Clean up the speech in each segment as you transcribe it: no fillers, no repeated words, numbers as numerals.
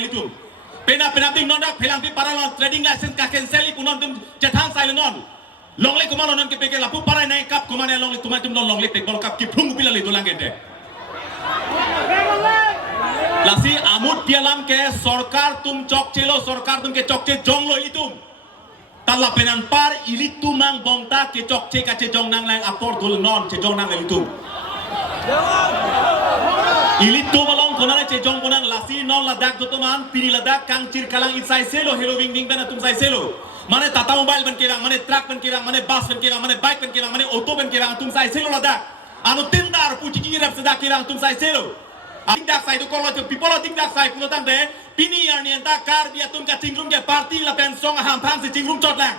litum. Pena ding non dak phelang pi paralon trading license ka cancel punon tum cethang sai non. Longle kuman non ke peke lapu parai nai kap kumane longle tumai tum non longle pek bol kap ki phung pila le dolang ente. Lasi amut pialam ke sarkar tum chok chelo sarkar tum ke chok che jong lo litum. Tala penan par ilitu mang bongta ke chok che ka che jong nang lang apor dul non che jong nang litum. Ilitu malong konana che jong konang lasi non ladak dotoman pini ladak kang cir kalang insai selo hello wing wing bana tum sai selo. Mane tata mobile ban kirang mane truck ban kirang mane bus ban kirang mane bike ban kirang mane auto ban kirang tum sai selo ladak. Anu tindar puji kirap sedak kirang tum sai selo. Tingdak sai tu kalau tu people tingdak sai puno tante pini arni enta Karbi atum ka tingrum ke party la pen song ham phang si tingrum chot lang.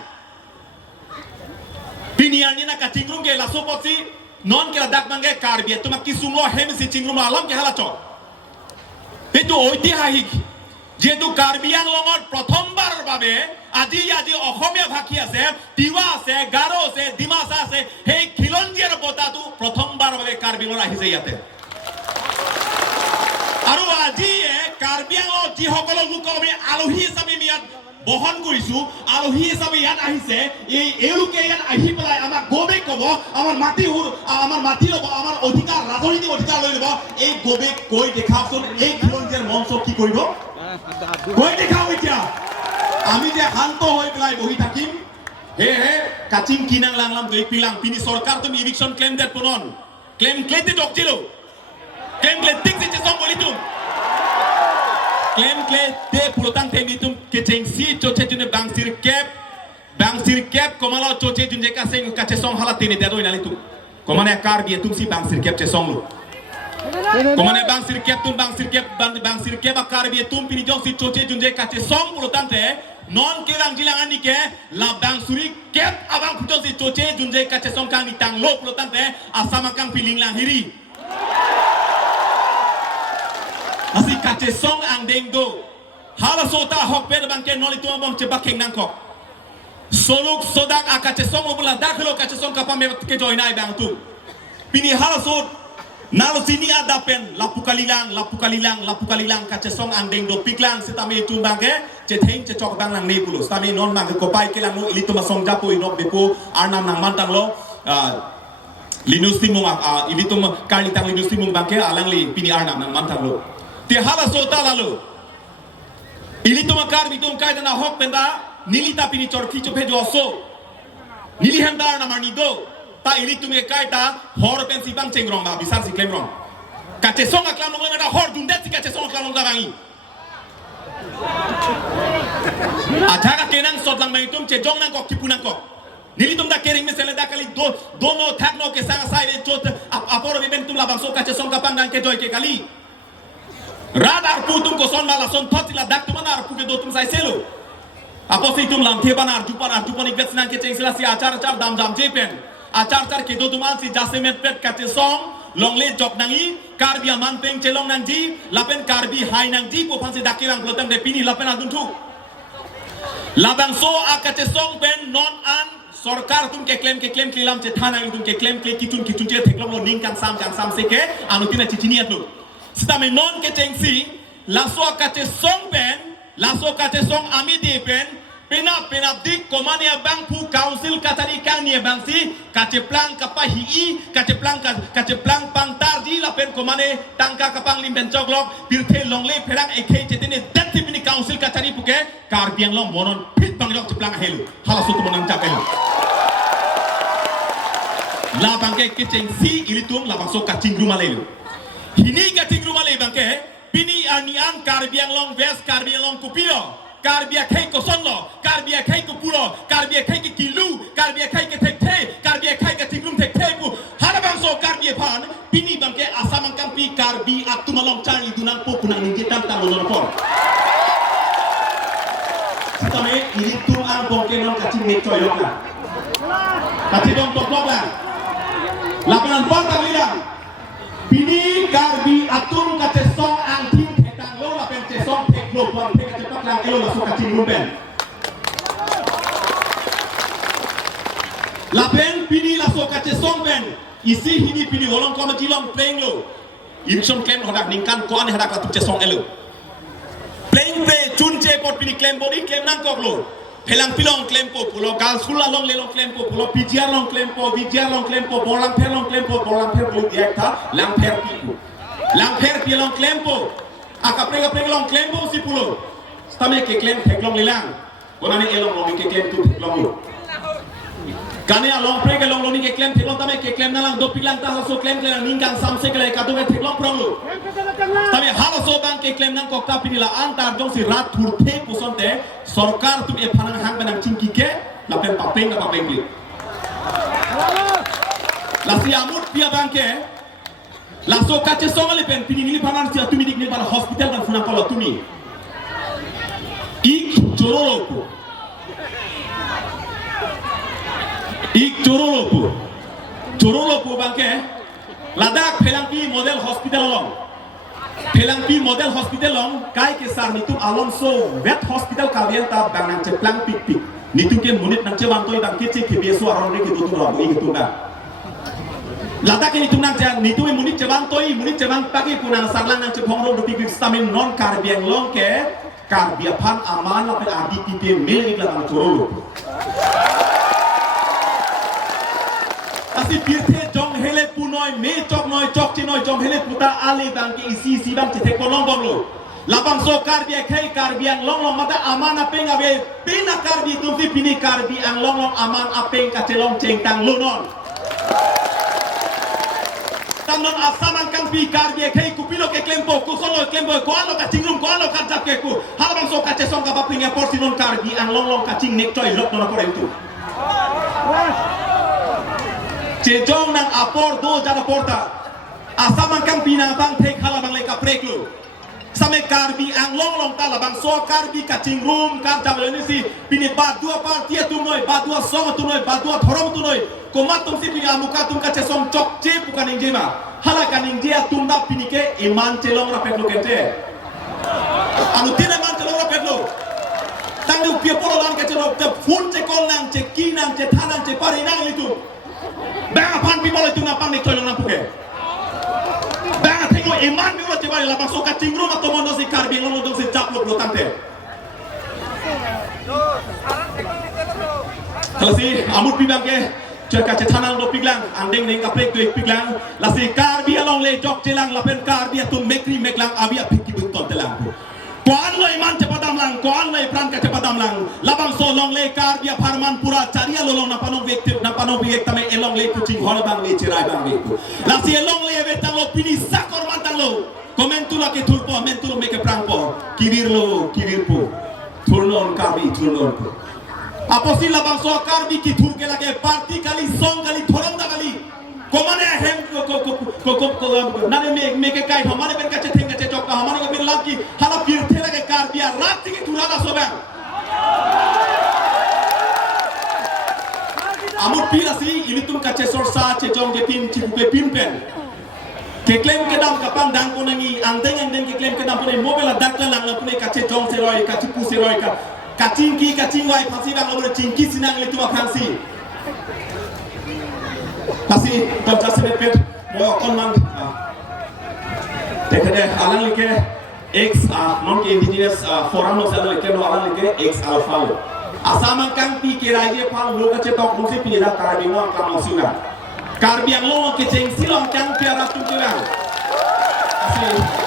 Pini arni na ka tingrum ke la soposi non ke la dak mangge Karbi atum ki sumlo hem si tingrum alam ke hala chot. Itu ঐতিহাসিক যেহেতু কার্বি আংলঙত প্রথমবার বাবে আজি অসমীয়া ভাষী আছে তিৱা আছে গাৰো আছে ডিমাচা আছে সেই খিলঞ্জীয়াৰ বতাটো প্ৰথমবাৰ বাবে কাৰ্বি আংলঙত আহিছে ইয়াতে আৰু আজি কাৰ্বি আংলঙত যিসকল লোক আমি আলহী হিচাপে ইয়াত বহন কৰিছো আলহী হিচাপে ইয়াত আহিছে এওঁলোকে ইয়াত আহি পেলাই আমাক গৌৰৱ ক'ব আমাৰ মাটি ল'ব আমাৰ অধিকাৰ ৰাজনৈতিক অধিকাৰ লৈ ল'ব এই গৌৰৱ কৈ দেখাওকচোন এই খিলঞ্জীয়াৰ মঞ্চ কি কৰিব কৈ দেখাও এতিয়া আমি যে শান্ত হৈ পেলাই বহি থাকিম হে কাচিং কিনাং লাংলাম গৈ পিলাং পিনি চৰকাৰ তুমি ইভিকশন ক্লেম দেট পুনন ক্লেম ক্লেতে ডকজিলো ক্লেম ক্লে ঠিক যে সং বলিতুম Klaim te pulutan te mitum keceng si coce june bangsir kep komalo coce junje ka seng kace song halat tini te doi nalitu komane Karbi tum si bangsir kep ce song lu komane bangsir kep Karbi tum pini jong si coce junje kace song pulutan te non kelang jilang ani ke la bangsuri kep abang putong si coce junje kace song kang ditang lo pulutan te asama kang piling lang hiri Asik kace song ang dengdo hala sota hok per bangke noli tu abang cebak keng nangkok soluk sodak akace song obula dakhlo kace song kapam me ke join ai bang tu pini hala sot nalo sini ada pen lapukalilang kace song ang dengdo piklang sitame tu bangke cetheng cecok bang nang nei pulu sitame non mang ko pai kelang no ilito masong japo inok bepo arnam nang mantang lo linus timung ilito karlitang linus timung bangke alang li pini arnam nang mantang lo Ti hala sota lalu. Ili tu makar bitum kai dana hok penda nili ta pini chorki chope joso. Nili handar na marnido. Ta ili tu me kai ta hor pen si bang chengrong ba bisar si klemrong. Kace song aklam no ngada hor dundet si kace song aklam no bangi. Ajaga kenang sot lang mai tum che jong nang kok kipunang kok. Nili tum da kering mesele da kali dono thakno ke sang sai de chot apor bi ben tum la bang so kace song kapang nang ke joy ke kali. Radar putum ko son mala son thotila dak tumanar puke do tum sai selo apo sei tum lam thebanar jupan ik besna ke chengsila si achar dam jepen achar ke do tumal si jasemet pet kate song longle job nangi Karbi aman peng chelong nangji lapen Karbi hai nangji po phansi dakirang plotang de pini lapen adun thu labang so akache song pen non an सरकार तुम के क्लेम किलाम che thana तुम के claim kitun che theklom lo ning kan sam se ke anutina chichini atlu Sitame non ke cengsi laso kace song ami di pen pena dik komane bang pu council katari kang ni bang si kace plang kapahi kace plang pangtar di la pen komane tangka kapang limben choklok pirthe longle pherang ekhe chetene datti pini council katari puke Karbiang long monon pit bang jok plang helu hala sutu monang chapelu la bangke ke cengsi ilitum la bang so kacing rumah lelu Hini kating rumah lei bangke pini anian Karbi Anglong West Karbi Anglong Kupiro Karbi khei ko sonlo Karbi khei ko puro Karbi khei ke kilu Karbi khei ke thekte Karbi khei ke tingrum thekte pu hara bangso Karbi phan pini bangke asamang kampi Karbi atumalong chani dunang po kunang ngitam talon por Sitame ini tu ang bangke non kacing mecoy lokla kacing dong toplok lah lapanan pantar lilang Pini Karbi atum kace song ang tim ketang lo la pen ce song tek lo pon tek kace pak lang elo la so kacing rumben la pen pini la so kace song ben isi hini pini holong komati long playing lo imson ken hodak ningkan ko an hadak atu ce song elo playing pot pini claim body claim nang kok lo pelang pilong claim po pulo gal sula long le long claim po pulo pijar long claim po bolang per long claim po bolang per pulo direkta lang per pi long claim po akaprega long claim po si pulo stame ke claim tek long lilang bonani elong long ke claim tu long lo kane along prega long loni ke claim tek long tame ke claim nalang do pilang ta so claim le ninggang samse ke le ka do tek long prong lo tame halo so bang ke claim nang kok ta pinila antar jong si rat thurte pusonte सरकार तुम ए फरंग Hong benang cingki ke lapen papeng na papeng li lasi amut pia bangke laso kace songali pen pini ni panan sia tumi dik ni bana hospital dan funang kala tumi ik joroloku bangke ladak pelang model hospital long Pelang model hospital long kai ke sar nitum Alonso vet hospital kavian ta bang nang ceplang pik nitum ke munit nang cewang toy bang kece ke beso aron re ke tutu ro i ke tunga lata ke nitum nang jang nitum munit cewang pagi punang sarlang nang cepong ro pik stamin non karbiang long ke karbia pan aman la pe adi pipe mel ni la bang chorolo asi pirte jong hele punoi me chok noi chok chinoi jong hele puta ali bang ki isi bang che tek polong bom lo labang so karbi khei karbi ang long mata aman apeng ave pina karbi tu fi pini karbi ang long aman apeng ka chelong cheng tang lo non tanon asaman kang pi karbi khei kupilo ke klempo ku solo klempo ko alo ka chingrum ko alo ka jap ke ku halabang so ka che song ka baping ya porsinon karbi ang long ka ching nek toy lok no ko rentu Cejong nang apor do jada porta asaman kang pinang bang tek hala bang leka preklu same karbi ang long tala bang so karbi ka chingrum kan jam ni si pini ba dua partia tu noi ba dua song tu noi ba dua thorom tu noi komat tum si pini amuka tum ka chesom chok che bukan injema hala kan injia tum da pini ke iman celong ra peklu kente anu tina man celong ra peklu tangdu pia poro lan ka celong te fun che kol nang che kinang che thanang che pari nang litu bang pan people itu ngapang ni tolong nampuke bang tengok iman ni ulah coba lah masuk kacing rumah atau mono si karbi ngono dong si cap lo tante kalau si amut pi bangke cerka cetanang do piglang andeng neng kaprek tu piglang la si karbi along le jok celang la pen karbi tu mekri meklang abia pikki bunton telang Kuan lo iman cepat damlang, kuan lo pran ka cepat damlang. Labang solong le kar dia farman pura caria lolong na panong vek tame elong le kucing hol bang le cirai bang le. La si elong le betang lo pini sakor mantang lo. Komentu la ke tulpo, mentu lo meke prangpo. Kirir po. Turnon karbi turnon po. Aposi labang so karbi ki tur ke lage parti kali song kali thoram da kali. Komane hem ko nane meke kai hamane ben kache thenga che chokka hamane ko bir laki hala bir thela ke kar biya rat ki turada soben amut pirasi ini tum kache sorsa che jong de pin chi pe pin pen ke claim ke dam kapang dang ko nangi andeng ke claim ke dam pone mobile dakla lang pone kache jong se roi kache pu se roi ka kaching wai phasi bang lo chingki sinang le tu akansi Kasi kontrasi nepet mo konman tekade alang like x non ke indigenous forum no sala like no alang like x alpha asaman kang pi ke raje phal lo ka che tok mo se pi da karbi mo ka mo sina karbi ang lo ke cheng silong kang ke ra tu ke lang asi